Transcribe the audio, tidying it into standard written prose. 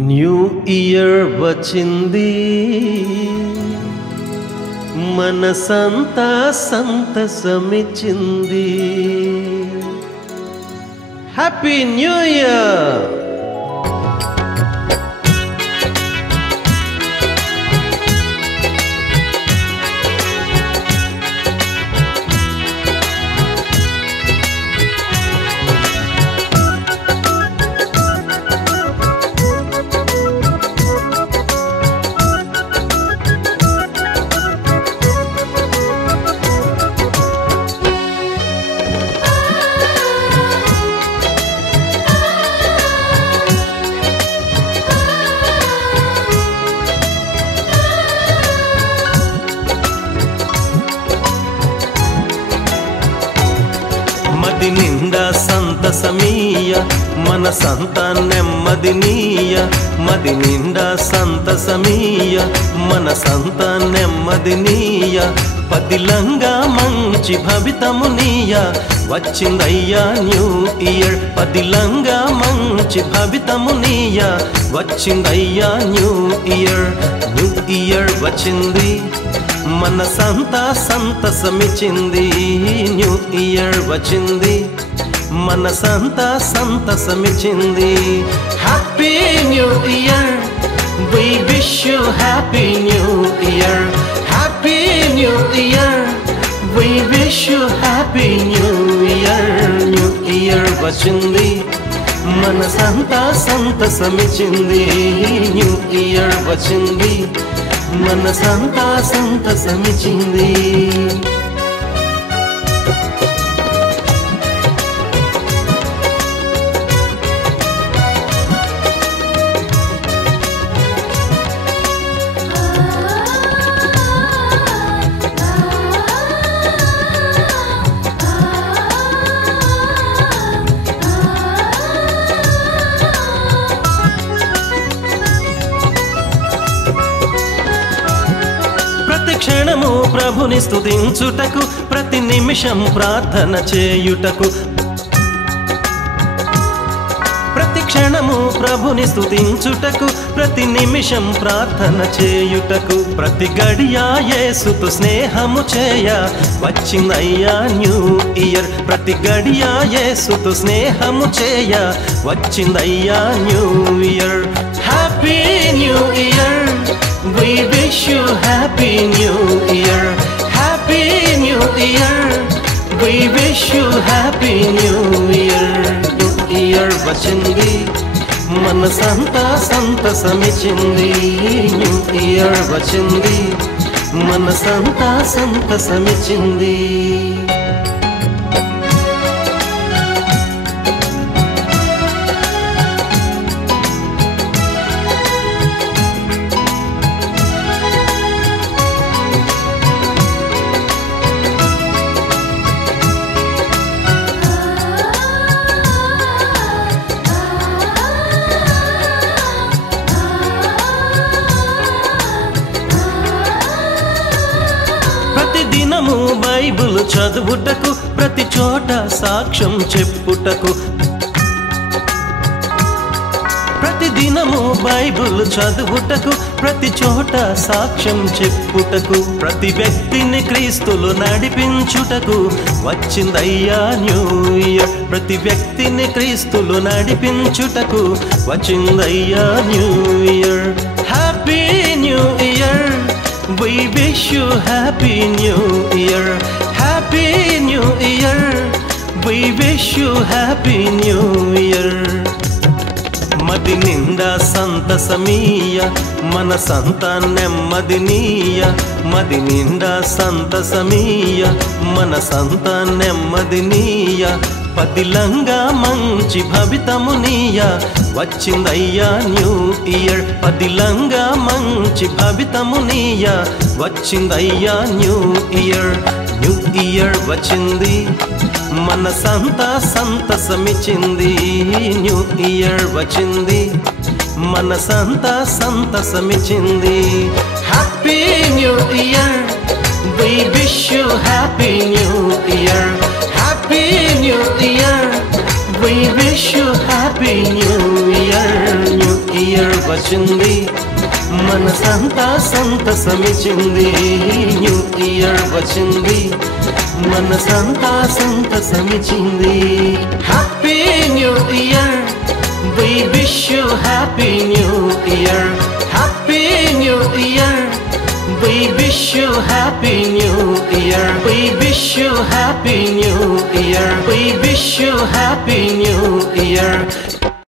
New year వచ్చింది, మనసంతా సంతసమిచ్చింది. Happy new year. మది నిండా సంతసమీయ, మనసంతా నెమ్మదినీయ. మది నిండా సంతసమీయ, మనసంతా నెమ్మదినీయ. పదిలంగా మంచి భవితమునీయ, వచ్చిందయ్యా న్యూ ఇయర్. పదిలంగా మంచి భవితమునీయ, వచ్చిందయ్యా న్యూ ఇయర్. న్యూ ఇయర్ వచ్చింది, మనసంతా సంతసమిచ్చింది. న్యూ ఇయర్ వచ్చింది, మనసంతా సంతసమిచ్చింది. Happy new year, we wish you happy new year. Happy new year, we wish you happy new year. New year వచ్చింది, మనసంతా సంతసమిచ్చింది. న్యూ ఇయర్ వచ్చింది, మనసంతా సంతసమిచ్చింది. ప్రతి క్షణము ప్రభుని స్తుతించుటకు, ప్రతి నిమిషం ప్రార్థన చేయుటకు. ప్రతి క్షణము ప్రభుని స్తుతించుటకు, ప్రతి నిమిషం ప్రార్థన చేయుటకు. ప్రతి గడియా యేసుతో స్నేహము చేయ, వచ్చిందయ్యా న్యూ ఇయర్. ప్రతి గడియా యేసుతో స్నేహము చేయ, వచ్చిందయ్యా new year. Happy new year, we wish you happy new year. Happy new year, we wish you happy new year. New year వచ్చింది, మనసంతా సంతసమిచ్చింది. న్యూ ఇయర్ వచ్చింది, మనసంతా సంతసమిచ్చింది. ప్రతిదినము బైబిల్ చదువుటకు, ప్రతి చోట సాక్ష్యం చెప్పుటకు. ప్రతిదినము బైబిల్ చదువుటకు, ప్రతి చోట సాక్ష్యం చెప్పుటకు. ప్రతి వ్యక్తిని క్రీస్తులు నడిపించుటకు, వచ్చిందయ్యా న్యూ ఇయర్. ప్రతి వ్యక్తిని క్రీస్తులు నడిపించుటకు, వచ్చిందయ్యా new year. Happy new year, we wish you happy new year. Happy new year, we wish you happy new year. మది నిండా సంతసమీయ, మనసంతా నెమ్మదినీయ. మది నిండా సంతసమీయ, మనసంతా నెమ్మదినీయ. పదిలంగా మంచి భవితమునీయ, వచ్చిందయ్యా న్యూ ఇయర్. పదిలంగా మంచి భవితమునీయ, వచ్చిందయ్యా న్యూ ఇయర్. న్యూ ఇయర్ వచ్చింది, మనసంతా సంతసమిచ్చింది. న్యూ ఇయర్ వచ్చింది, మనసంతా సంతసమిచ్చింది. Happy new year, we wish you happy new year. Happy new year, we wish you happy new year. New year వచ్చింది, మనసంతా సంతసమిచింది. న్యూ ఇయర్ వచ్చింది, మనసంతా సంతసమిచింది. Happy new year, we wish you happy new year. Happy new year, we wish you happy new year. We wish you happy new year. We wish you happy new year.